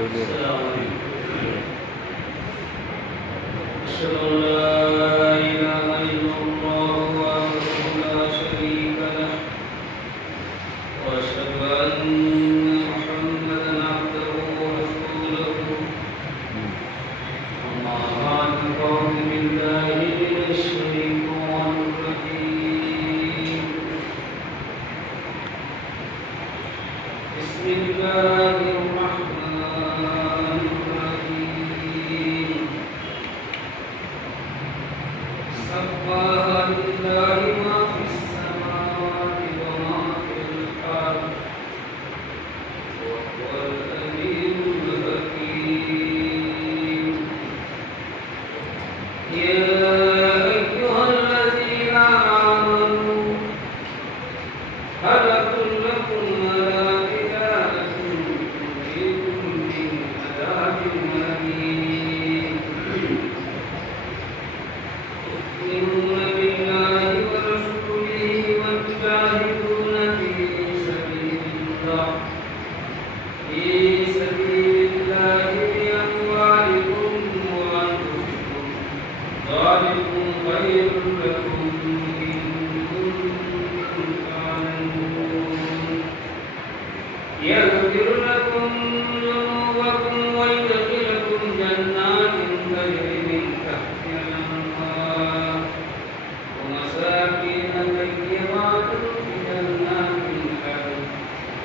أشهد أن لا إله إلا الله وحده لا شريك له وأشهد أن محمدا عبده ورسوله أما بعد فأعوذ بالله من الشيطان الرجيم بسم الله الرحمن الرحيم سبح لله ما في السماوات وما في الأرض وهو العليم الحكيم يا أيها الذين آمنوا هل أدلكم على تجارة تنجيكم من عذاب أليم تؤمنون بالله ورسوله وتجاهدون في سبيل الله بأموالكم وأنفسكم ذلكم خير لكم إن كنتم تعلمون يغفر لكم ذنوبكم ويدخلكم جنات تجري من تحتها الأنهار ومساكن طيبات في جنات عدن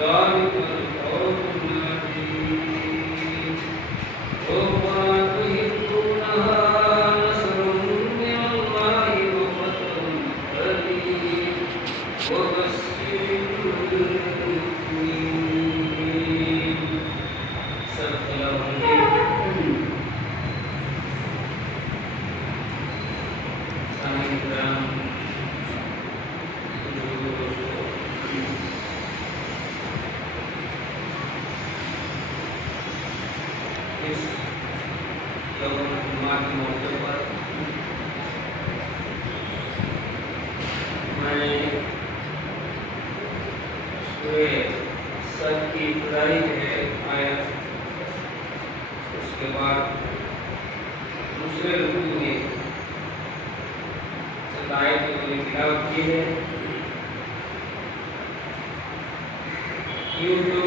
ذلك الفوز العظيم أخرى تحبونها نصر من الله وفتح قريب وبشر المؤمنين صدق الله العظيم. سامعین کرام، اس یوم الجمعہ کے موقع پر میں سورہ صد کی ابتدائی ہے آیت، اس کے بعد دوسرے رکوع میں آیت کی تلاوت کی ہے. یوں تو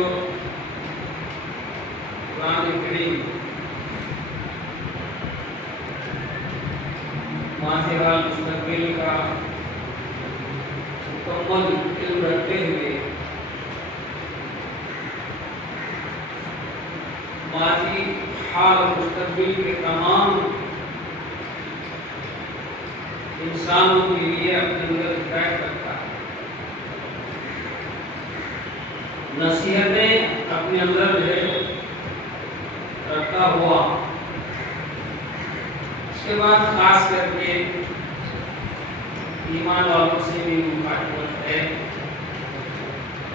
قرآن کریم ماضی حال مستقبل کا مکمل علم رکھتے ہوئے ماضی حال اور مستقبل کے تمام انسانوں کے لیے اپنے اندر ہدایت رکھتا ہے، نصیحتیں اپنے اندر رکھتا ہوا. اس کے بعد خاص کر کے ایمان والوں سے بھی مخاطبت ہے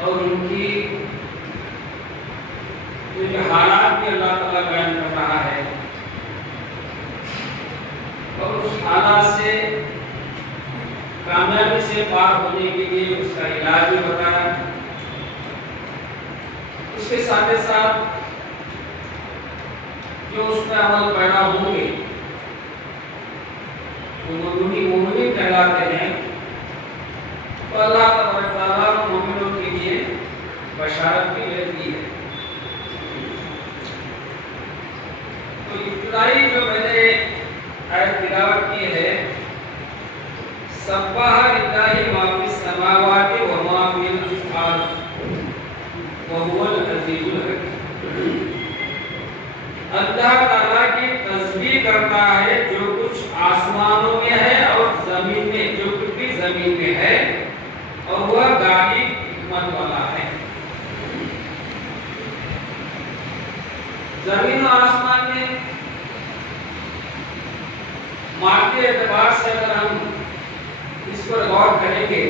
اور ان کی جو حالات بھی اللہ تعالیٰ بیان کر رہا ہے اور اس حالات سے کامیابی سے پار ہونے کے لیے اس کا علاج بھی بتایا. اس کے ساتھ ساتھ جو اس میں عمل پیدا ہوں گے وہ مومنین کہلاتے ہیں، تو اللہ تبارک تعالیٰ مومنوں کے لیے بشارت بھی دیتی ہے. تو ابتدائی جو میں نے آیت تلاوت کی ہے، سبح للہ ما فی السماوات وما فی الارض وهو العزیز الحکیم. اللہ تعالیٰ کی تسبیح کرتا ہے جو کچھ آسمانوں میں ہے اور زمین میں، جو کچھ بھی زمین میں ہے، اور وہ غالب حکمت والا ہے. زمین و آسمان میں مادی اعتبار سے اگر ہم اس پر غور کریں گے،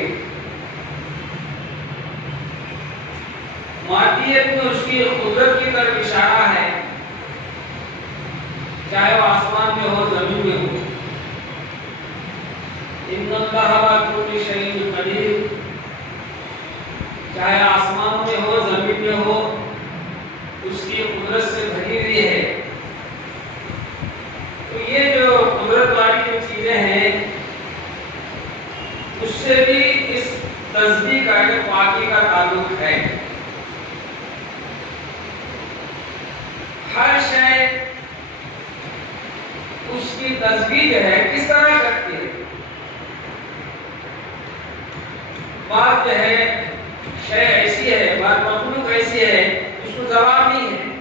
مادیت میں اس کی قدرت کی طرف اشارہ ہے، چاہے وہ آسمان میں ہو زمین میں ہو. ان اللہ علی کل شیء قدیر، چاہے آسمان میں ہو زمین میں ہو، اس کی قدرت سے بھری ایسی ہے اس کو جواب نہیں ہے.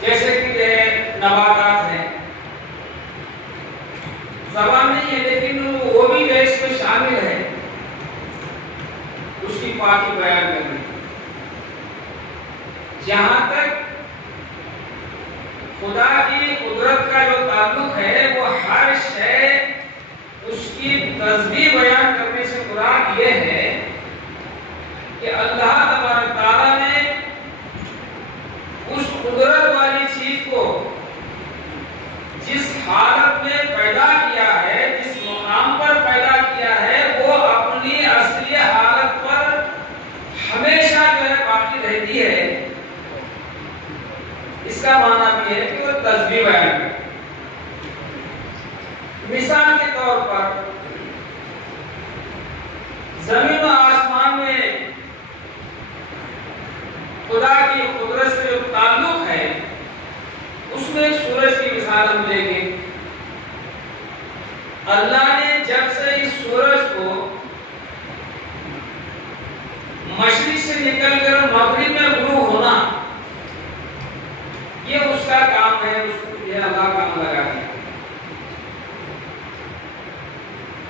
جیسے کہ نباتات ہیں زبان نہیں ہے لیکن وہ بھی اس میں شامل ہے اس کی پاکی بیان کرنے. جہاں تک خدا کی قدرت کا جو تعلق ہے وہ ہر شے اس کی تسبیح بیان کرنے سے مراد یہ ہے کہ اللہ تبارک تعالیٰ نے اس قدرت والی چیز کو جس حالت میں پیدا کیا ہے جس مقام پر پیدا کیا ہے وہ اپنی اصلی حالت پر ہمیشہ جو ہے باقی رہتی ہے. اس کا معنی بھی ہے کہ وہ تسبیح بیان کرے. مثال کے طور پر زمین و آسمان میں خدا کی قدرت سے جو تعلق ہے اس میں سورج کی مثال ہم لیں گے. اللہ نے جب سے اس سورج کو مشرق سے نکل کر مغرب میں غروب ہونا یہ اس کا کام ہے. اس کو یہ اللہ کام لگا دیا.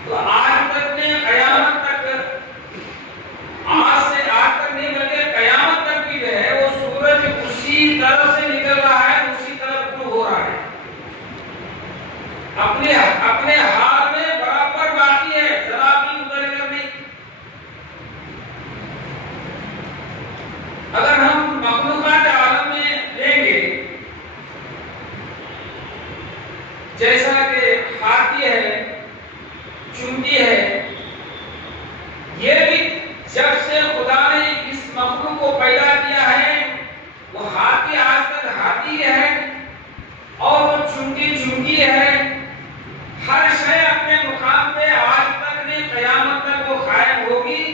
تو آج تک نے قیامت تک آج سے آج تک نہیں بلکہ قیامت تک بھی جو ہے وہ سورج اسی طرف سے نکل رہا ہے اسی طرف غروب ہو رہا ہے. اپنے حال میں برابر باقی ہے ذرا بھی ادھر ادھر نہیں. اگر ہم مخلوقات عالم میں لیں گے جیسا کہ ہاتھی ہے چونٹی ہے یہ بھی جب سے خدا نے اس مخلوق کو پیدا کیا ہے وہ ہاتھی آج تک ہاتھی ہے اور وہ چونٹی ہے. ہر شے اپنے مقام پہ آج تک نہیں قیامت تک وہ قائم ہوگی.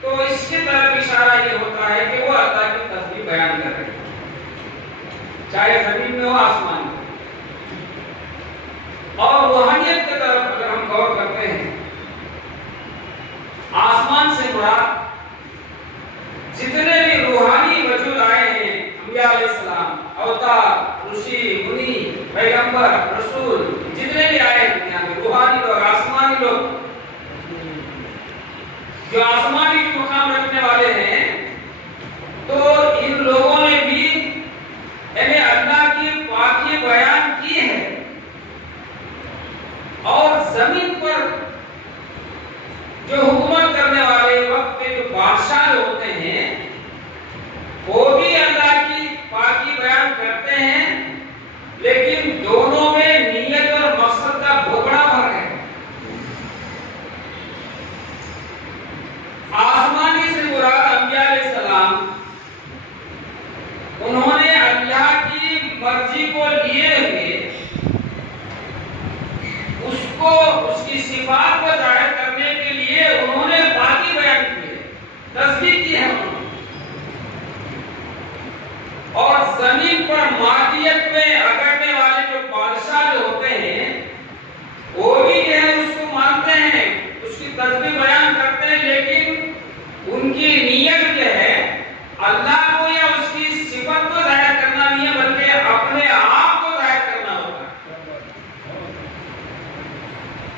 تو اس کی طرف اشارہ یہ ہوتا ہے کہ وہ اللہ کی تسبیح بیان کر رہے ہیں چاہے زمین میں ہو آسمان میں. اور روحانیت کی طرف اگر ہم غور کرتے ہیں آسمان سے مراد جتنے بھی روحانی وجود آئے ہیں انبیاء علیہ السلام اوتار رشی منی پیغمبر رسول جتنے بھی آئے ہیں دنیا میں روحانی لوگ آسمانی لوگ جو آسمانی مقام رکھنے والے ہیں تو ان لوگوں نے بھی یعنی اللہ کی پاکی بیان کی ہے. اور زمین پر جو حکومت کرنے والے وقت کے جو بادشاہ ہوتے ہیں وہ بھی اللہ کی پاکی بیان کرتے ہیں لیکن دونوں میں نیت اور مقصد کا بھوکڑا فرق ہے. آسمانی سے مراد انبیاء علیہ السلام انہوں نے اللہ کی مرضی کو لیے ہوئے اس کی صفات کو ظاہر کرنے کے لیے انہوں نے باقی بیان کیے تصدیق کی ہے انہوں نے. اور زمین پر مادیت میں اگڑنے والے جو بادشاہ جو ہوتے ہیں وہ بھی جو ہے اس کو مانتے ہیں اس کی تصدیق بیان کرتے ہیں لیکن ان کی نیت جو ہے اللہ کو یا اس کی صفت کو ظاہر کرنا نہیں ہے بلکہ اپنے آپ کو ظاہر کرنا ہوتا ہے.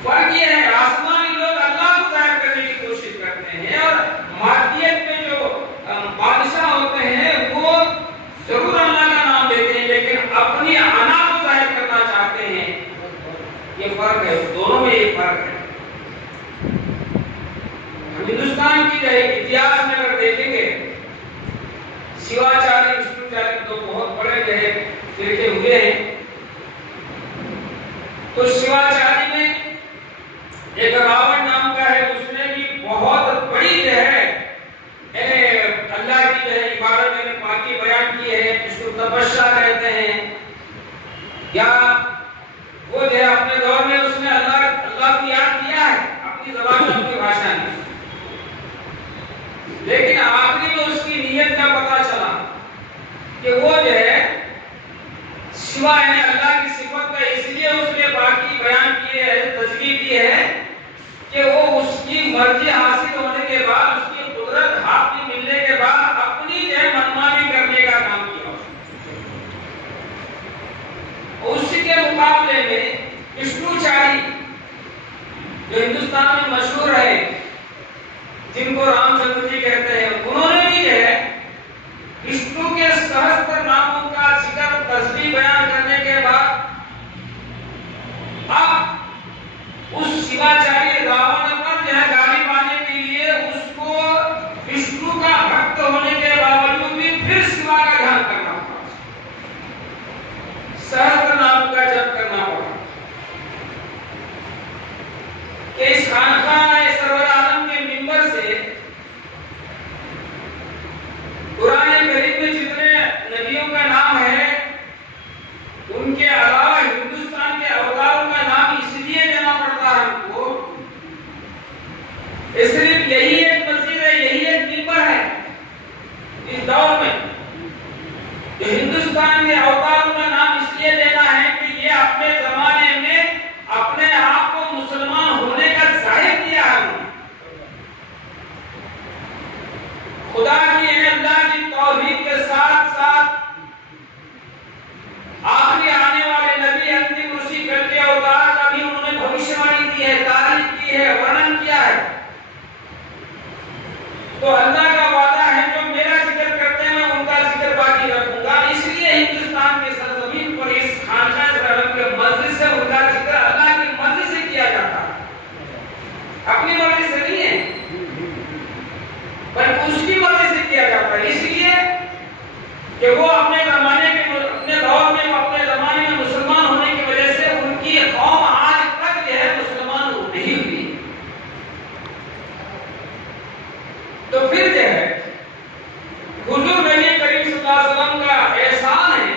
فرق یہ ہے آسمانی لوگ اللہ کو ظاہر کرنے کی کوشش کرتے ہیں اور مادیت میں جو بادشاہ ہوتے ہیں وہ ضرور اللہ کا نام لیتے ہیں لیکن اپنی انا کو ظاہر کرنا چاہتے ہیں. یہ فرق ہے دونوں میں یہ فرق ہے. ہندوستان کی اتہاس میں اگر دیکھیں گے شیواچاری وشنوچاری تو بہت بڑے جو ہے فرقے ہوئے ہیں. تو شیواچاری میں ایک راوڑ نام کا ہے اس نے بھی بہت بڑی جو ہے اللہ کی جو ہے عبادت میں پاکی بیان کی ہے اس کو تپسیا کہتے ہیں. یا وہ جو ہے اپنے دور میں اس نے اللہ کو یاد کیا ہے اپنی زبان میں اپنی بھاشا میں لیکن آخری میں اس کی نیت کا پتہ چلا کہ وہ جو ہے شیوا یعنی اللہ کی صفت کا اس لیے اس نے باقی بیان کی ہے تصدیق کی ہے کہ وہ اس کی مرضی حاصل ہونے کے بعد اس کی قدرت جن کو رام چندر جی کہتے ہیں، انہوں نے بھی جو ہے وشنو کے سہستر ناموں کا ذکر تسبیح بیان کرنے کے بعد اب اس شیواچاری راون پر جو ہے غالب آنے کے لیے اس کو وشنو کا بھکت ہونے کے باوجود بھی پھر شیوا کا دھیان کرنا پڑا، سہستر نام کا جپ کرنا پڑا کہ اس خانقاہ سرور عالم کے ممبر سے قرآن کریم میں جتنے نبیوں کا نام ہے ان کے علاوہ ہندوستان کے اوتاروں کا نام اس لیے لینا پڑتا ہے ہم کو، صرف یہی ایک مسجد ہے، یہی ایک ممبر ہے اس دور میں کہ ہندوستان کے اوتاروں کا نام اس لیے لینا ہے کہ یہ اپنے زمانے میں اپنے آپ کو مسلمان ہونے کا ظاہر کیا ہے، خدا کی ہے اللہ کی توحید کے ساتھ ساتھ آخری آنے والے نبی انتم رسی کر کے اوتار کا بھی انہوں نے بھوشیوانی کی ہے، تعریف کی ہے، ورنن کیا ہے۔ تو اللہ کا وعدہ ہے جو میرا ذکر کرتے ہیں میں ان کا ذکر باقی رکھوں گا، اس لیے ہندوستان کے سرزمین پر اس خانقاہ سرور کے مسجد سے ان کا ذکر اللہ کی مرضی سے کیا جاتا ہے، اپنی مرضی سے نہیں ہے بلکہ اس کی مرضی سے کیا جاتا ہے، اس لیے کہ وہ اپنے زمانے میں اپنے دور میں اپنے زمانے میں مسلمان ہونے کی وجہ سے ان کی قوم آج تک جو ہے مسلمان نہیں ہوئی۔ تو پھر جو ہے حضور نبی کریم صلی اللہ علیہ وسلم کا احسان ہے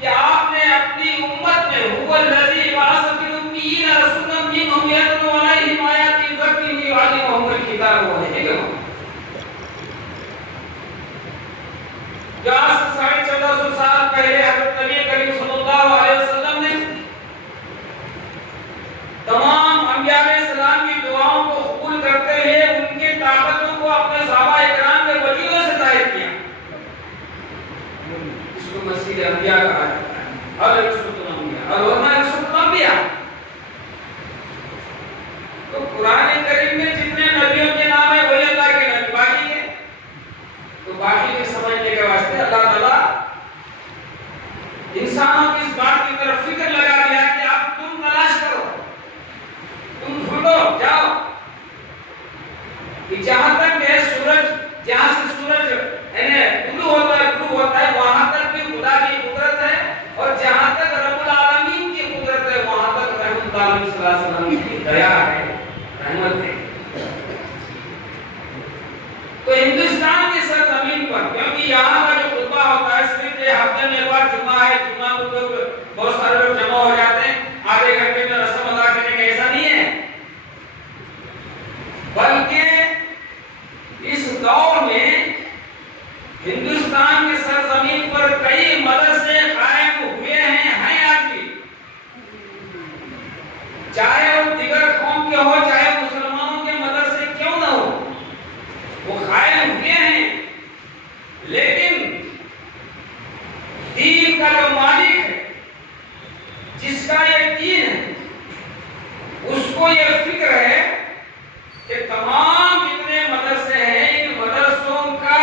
کہ آپ نے اپنی امت میں هو الذی بعث فی الامیین رسولا منہم یتلو علیہم آیاتہ یزکیہم ویعلمہم الکتاب والحکمہ، جو آج سے 1450 سال پہلے حضرت نبی کریم صلی اللہ علیہ وسلم نے تمام انبیاء علیہ السلام کی دعاؤں کو قبول کرتے ہوئے ان کی طاقتوں کو اپنے صحابہ اکرام کے وجودوں سے ظاہر کیا، اس کو مسجد انبیاء کہا جاتا ہے، اور رسول الانبیاء اور ورنہ رسول الانبیاء۔ تو قرآن کریم میں جتنے نبیوں کے نام ہے وہی اللہ کے نبی، باقی کے تو باقی کے سمجھنے کے واسطے اللہ تعالیٰ انسانوں کی اس بات کی طرف فکر لگا دیا کہ اب تم تلاش کرو، تم ڈھونڈو، جاؤ کہ جہاں تک ہے سورج، جہاں سے سورج طلوع ہوتا ہے وہاں تک بھی خدا کی قدرت ہے، اور جہاں تک رب العالمین کی قدرت ہے وہاں تک رحمت اللہ صلی اللہ علیہ وسلم کی دیا ہے، رحمت ہے۔ تو ہندوستان کی سرزمین پر کیونکہ یہاں کا جو خطبہ ہوتا ہے صرف یہ ہفتے میں ایک بار جمعہ ہے، جمعہ کو تو بہت سارے لوگ جمع ہو جاتے ہیں، آدھے گھنٹے میں رسم ادا کرنے کا ایسا نہیں ہے، بلکہ اس دور میں ہندوستان کی سرزمین پر کئی مدرسے قائم ہوئے ہیں آج بھی، چاہے وہ دیگر قوم کے ہو چاہے مسلمانوں کے مدرسے کیوں نہ ہو، وہ قائم ہوئے ہیں، لیکن دین کا جو مالک ہے، جس کا یہ دین ہے، اس کو یہ فکر ہے کہ تمام جتنے مدرسے ہیں ان مدرسوں کا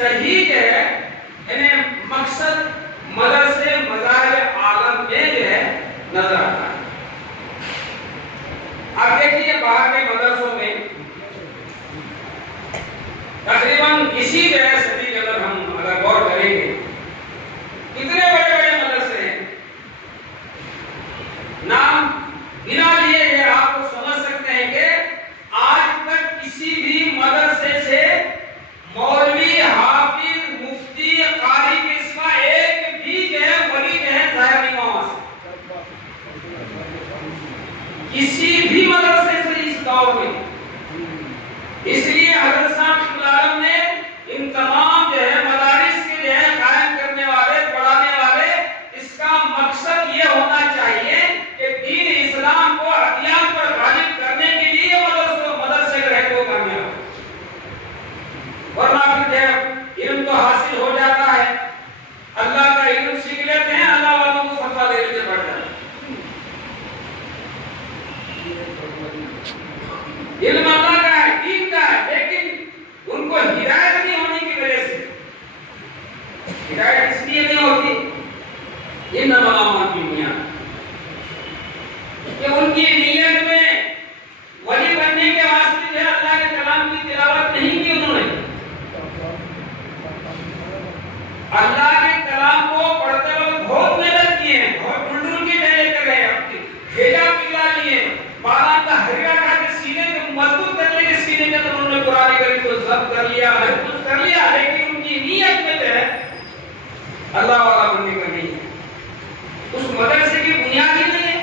صحیح جو ہے مقصد مدرسے مذاہب عالم میں جو ہے نظر آتا ہے۔ اب دیکھیے باہر کے مدرسوں میں تقریباً اسی صدی کے اندر ہم اگر غور کریں گے کتنے بڑے بڑے مدرسے ہیں، نام بنا لیے یہ آپ کو سمجھ سکتے ہیں کہ آج تک کسی بھی مدرسے سے مولوی، حافظ، مفتی، قاری کے سوا ایک بھی جو ہے ولی جو ہے ظاہر نہیں ہوا کسی بھی مدرسے سے اس دور میں، اس لیے حضرت صاحب نے ان تمام نے قرآن کریم کو ضبط کر لیا، ہر کچھ کر لیا، لیکن ان کی نیت میں جو ہے اللہ والا بننے کا نہیں ہے، اس مدرسے کی بنیاد ہی نہیں ہے۔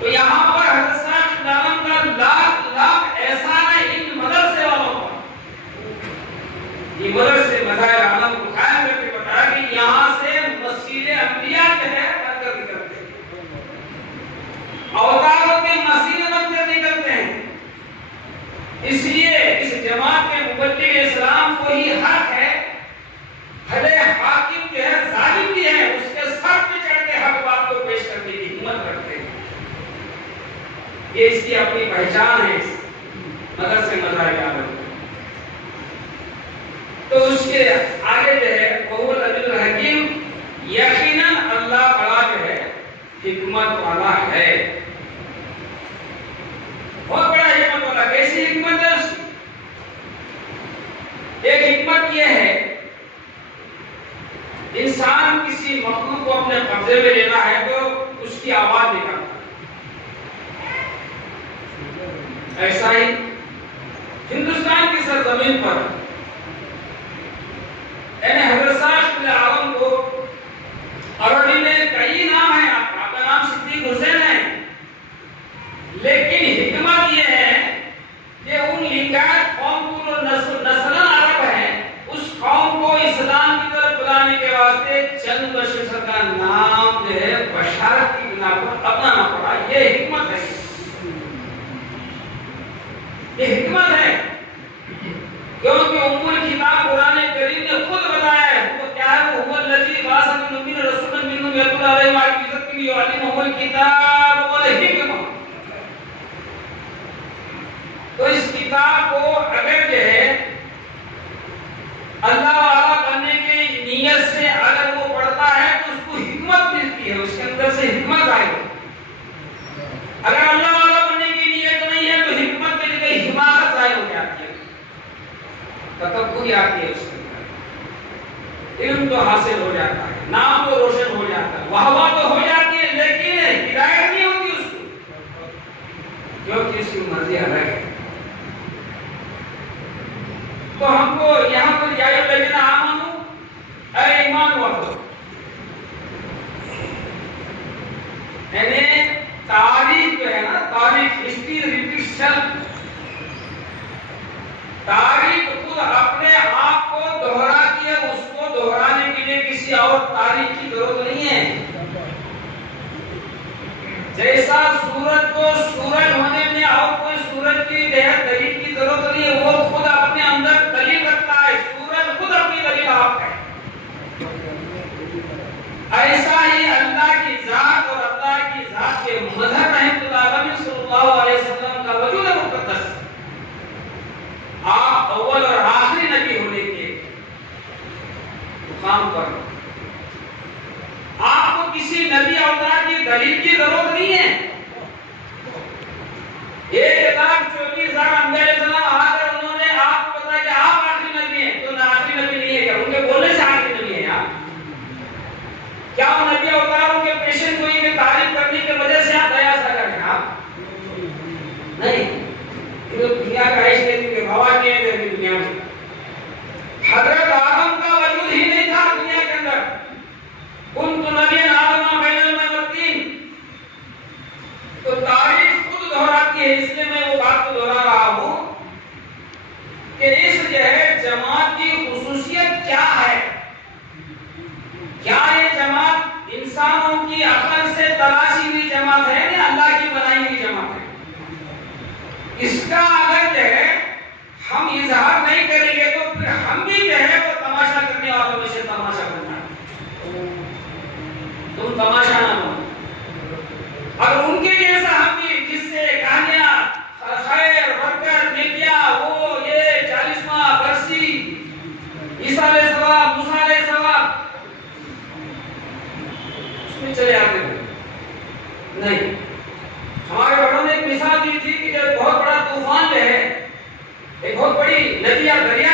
تو یہاں پر حضرت صاحب نام کا لاکھ لاکھ احسان ہے ان مدرسے والوں پر۔ یہ مدرسے مظاہر عالم کو قائم کر کے بتایا کہ یہاں سے مسجد انبیاء جو ہے بن کر نکلتے ہیں، اوتاروں کے مسجد بن کر نکلتے ہیں۔ اس لیے اس جماعت کے مبلغ اسلام کو ہی حق ہے، بھلے حاکم جو ہے ظالم بھی ہے، اس کے سر پہ چڑھ کے حق بات کو پیش کرنے کی ہمت رکھتے ہیں۔ یہ اس کی اپنی پہچان ہے اس مدرسے مظاہر عالم۔ تو اس کے آگے جو ہے وہ العزیز الحکیم، یقیناً اللہ بڑا جو ہے حکمت والا ہے، بہت بڑا حکمت والا۔ کیسی حکمت ہے اس کی؟ ایک حکمت یہ ہے، انسان کسی مخلوق کو اپنے قبضے میں لینا ہے تو اس کی آواز نکالتا ہے۔ ایسا ہی ہندوستان کی سرزمین پر یعنی حضرت صاحب عالم کو عربی میں کئی نام ہیں، آپ کا نام صدیق حسین ہے، لیکن حکمت یہ ہے کہ ان لنگایت قوم کو نسلاً عرب ہے، اس قوم کو اسلام کی طرف بلانے کے واسطے چند بشر کا نام جو ہے بشارت کی بنا پر اپنانا پڑا۔ یہ حکمت ہے، یہ حکمت ہے، کیونکہ ام الکتاب قرآن کریم نے خود بتایا ہے وہ کیا ہے، وہ الذی بعث بالنبیین رسولا منہم یتلو علیہم آیاتہ ویذکرہم الکتاب والحکمہ۔ تو اس کتاب کو اگر جو ہے اللہ والا بننے کی نیت سے اگر وہ پڑھتا ہے تو اس کو حکمت ملتی ہے، اس کے اندر سے حکمت آئے گی۔ اگر اللہ والا بننے کی نیت نہیں ہے تو حکمت کے لیے حماقت ظاہر ہو جاتی ہے، تکبر آتی ہے، اس کے اندر علم تو حاصل ہو جاتا ہے، نام تو روشن ہو جاتا ہے، واہ واہ تو ہو جاتی ہے، لیکن ہدایت نہیں ہوتی اس کو، کیونکہ اس کی مرضی الگ ہے۔ تو ہم کو یہاں پر یا الذین آمنوا، اے ایمان والو، یعنی تاریخ جو ہے نا، تاریخ ہسٹری ریپیٹس سیلف، تاریخ خود اپنے آپ کو دہراتی ہے، اس کو دہرانے کے لیے کسی اور تاریخ کی ضرورت نہیں ہے۔ جیسا سورج کو سورج ہونے میں اور کوئی سورج کی دلیل کی ضرورت نہیں ہے، وہ خود اپنے اندر دلیل رکھتا ہے، سورج خود اپنی دلیل آپ ہے۔ ایسا ہی اللہ کی ذات اور اللہ کی ذات کے مظہر رحمۃ اللہ علیہ صلی اللہ علیہ وسلم کا وجود مقدس، آپ اول اور آخری نبی ہونے کے مقام پر آپ کو کسی نبی اوتار کی دلیل کی ضرورت نہیں ہے۔ ایک کتاب 24,000 انبیاء علیہ السلام آ کر انہوں نے آپ کو بتایا کہ آپ آخری نبی ہیں، تو نہ آخری نبی نہیں ہے کیا؟ ان کے بولنے سے آخری نبی ہے آپ؟ کیا وہ نبی اوتاروں کے پیشن گوئی کی تعریف کرنے کی وجہ سے آپ دیا سا کریں آپ؟ نہیں، یہ دنیا کا عیش دینے کے بھوا کیے تھے دنیا میں۔ حضرت آدم کا وجود ہی نہیں تھا دنیا کے اندر، کنت نبی آدم بین المبتین۔ تو تاریخ خود دہراتی ہے، اس لیے میں وہ بات کو دہرا رہا ہوں کہ اس جو ہے جماعت کی خصوصیت کیا ہے؟ کیا یہ جماعت انسانوں کی عقل سے تراشی ہوئی جماعت ہے یا اللہ کی بنائی ہوئی جماعت ہے؟ اس کا اگر جو ہے ہم اظہار نہیں کریں گے تو پھر ہم بھی جو ہے وہ تماشا کرنے والوں میں سے تماشا بننا ہے، تم تماشا نہ بنو۔ اور ان کے جیسا ہم بھی جس سے کہانیاں خیر برکت نیکیاں وہ یہ 40واں برسی عیسیٰ علیہ السلام موسیٰ علیہ السلام اس میں چلے آتے تھے، نہیں۔ ہمارے بڑوں نے ایک مثال دی تھی کہ جب بہت بڑا طوفان جو ہے، ایک بہت بڑی ندی یا دریا